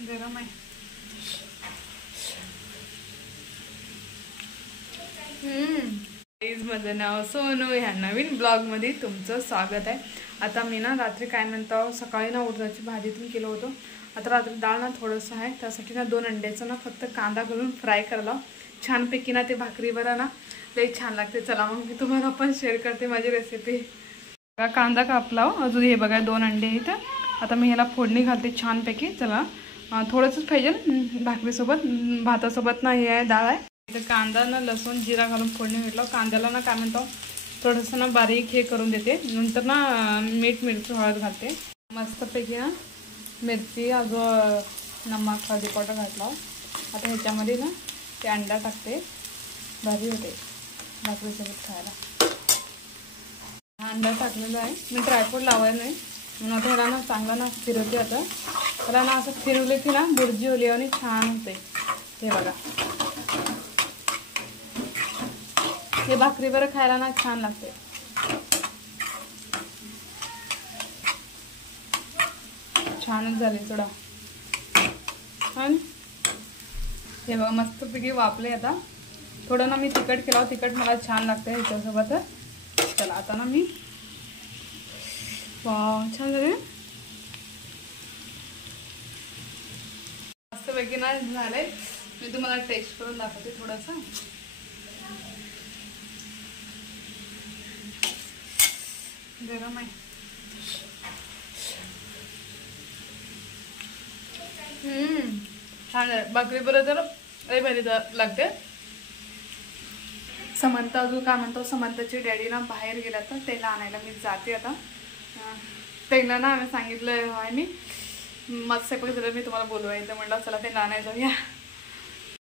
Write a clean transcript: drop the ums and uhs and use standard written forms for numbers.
गरम आहे. माझं नाव सोनू, ह्या नवीन ब्लॉगमध्ये तुमचं स्वागत आहे. आता मी ना रात्री काय म्हणतो सकाळी ना उडदाची भाजीतून केलं होतं. आता रात्री डाळ ना थोडंसं आहे, त्यासाठी ना 2 अंड्याचं ना फक्त कांदा घालून फ्राय करला छानपैकी ना. ते भाकरीवर ना लई छान लागते. चला मग मी तुम्हाला पण शेअर करते माझी रेसिपी. कांदा कापला अजून. हे बघा 2 अंडे आहेत. आता मी ह्याला फोडणी घालते छानपैकी. चला थोडंसंच पाहिजे भाकरीसोबत, भातासोबत ना. हे आहे डाळ आहे. इथं कांदा ना लसूण जिरा घालून फोडणी घेतलं. कांद्याला ना काय म्हणतो थोडंसं ना बारीक हे करून देते. नंतर ना मीठ मिरची हळद घालते मस्तपैकी ना. मिरची अजून नमक हळदी पावडर घातला. आता ह्याच्यामध्ये ना ते अंडा टाकते. भारी होते भाकरीसोबत खायला. अंडा टाकलेला आहे. मी ट्रायपॉड लावायला नाही म्हणून आता ह्याला ना चांगला ना फिरवते. आता त्याला ना असं फिरवले की ना बुर्जी ओली आणि छान होते. हे बघा हे भाकरीवर खायला ना छान लागते. छानच झाले सोडा. आणि हे बघा मस्तपैकी वापले. आता थोडं ना मी तिखट केलं. तिखट मला छान लागते ह्याच्यासोबत. चला आता ना मी छान झाले मस्तपैकी ना झाले. मी तुम्हाला टेस्ट करून दाखवते थोडंसं. गरम आहे. छान आहे. भाकरी बरोबर लई भारी लागते. समंत अजून काय म्हणतो, समंतची डॅडी ना बाहेर गेला तर त्याला आणायला मी जाते. आता त्याला ना आम्ही सांगितलं आहे मी मस्त स्वयंपाक झालं मी तुम्हाला बोलवायचं म्हटलं चला ते आणायला जाऊया.